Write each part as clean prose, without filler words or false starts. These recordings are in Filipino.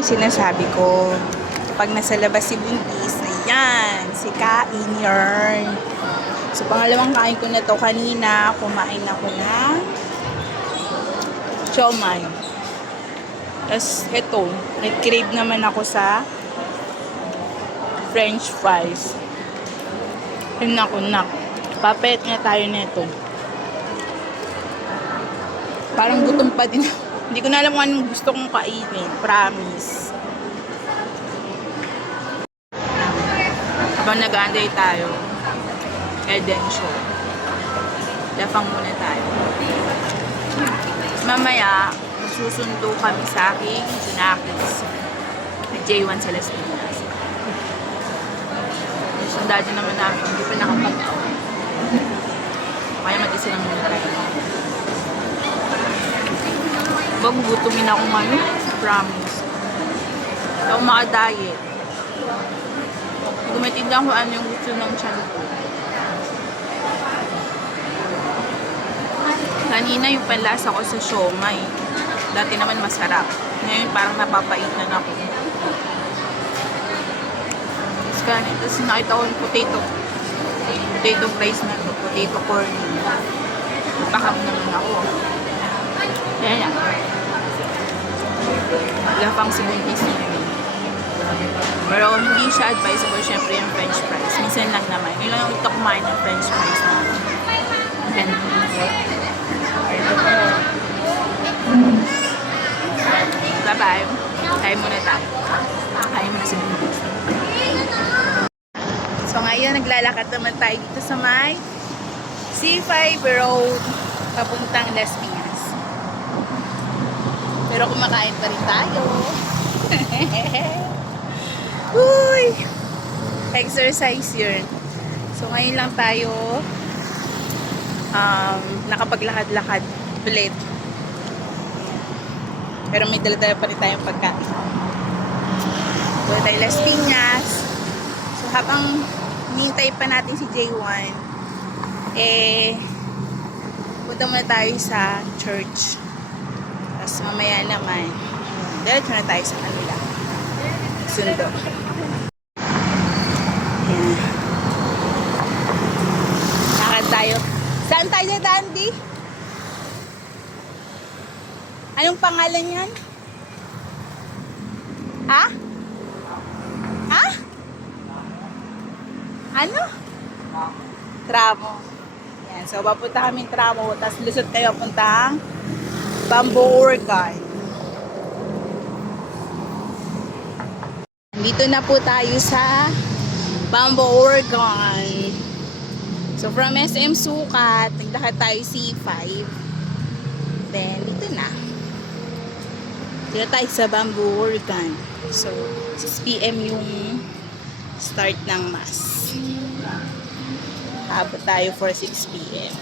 Sinasabi ko, pag nasa labas si Buntis, ayan, si Kain yarn. So, pangalawang kain ko na to kanina, kumain ako ng siomai. Tapos, eto, nag-crave naman ako sa French fries. Nak. Papayat nga tayo nito. Parang gutom pa din. Hindi ko na alam kung anong gusto kong kainin. Promise. Habang nag-aantay tayo, Eden show. Lapang muna tayo. Mamaya, susundo kami sa aking Junakis. J1 sa Las Piñas. Sundado naman namin. Hindi pa nakapag-awa. Kaya mag-isa lang muna tayo. Magugutumin ako ngayon. Promise. Ako maka-diet. Hindi ko maintindihan kung ano yung gusto ng tiyan ko. Kanina yung panlasa ko sa siomai. Dati naman masarap. Ngayon parang napapait na ako. Tapos nakita ko yung potato fries na to. Potato corn. Pakap naman ako. Yan. Lapang si Buntis yun. Pero hindi siya advisable syempre yung french fries. Minsan lang naman. Yun lang yung ito kumain ng french fries na. And bye-bye. Kain muna tayo. Kain muna si Buntis. So ngayon, naglalakad naman tayo dito sa may C5 Road papuntang Las Piñas. Pero kumakain pa rin tayo. Uy! Exercise yun. So ngayon lang tayo nakapaglakad-lakad ulit. Pero may dala-dala pa rin tayong pagkain. So tayo Las Piñas. So habang hinihintay pa natin si J1, punta muna tayo sa church. Tapos mamaya naman, diretso na tayo sa kanila. Sundo. Ayan. Lakad tayo. Saan tayo, Dandy? Anong pangalan yan? Ha? Ha? Ano? Tramo. Yan. So, papunta kami Tramo. Tapos, lusot tayo puntang Bamboo Organ. Dito na po tayo sa Bamboo Organ. So, from SM Sukat, naglakad tayo C5. Then, dito na. Dito tayo sa Bamboo Organ. So, 6 PM yung start ng mass. Habot tayo for 6 PM.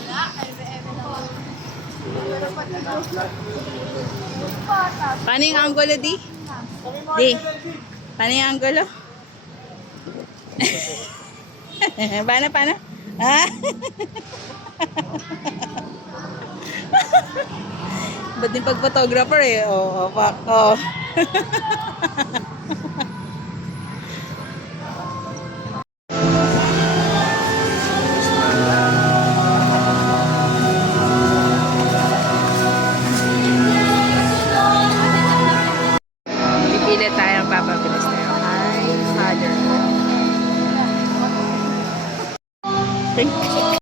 Paano yung angulo, Di? Di? Paano yung angulo? Paano? Ha? Ba't yung pag-photographer eh? Oo, fuck. Oo. Pipili tayo ang papabilis tayo. Hi, Father. Thank you.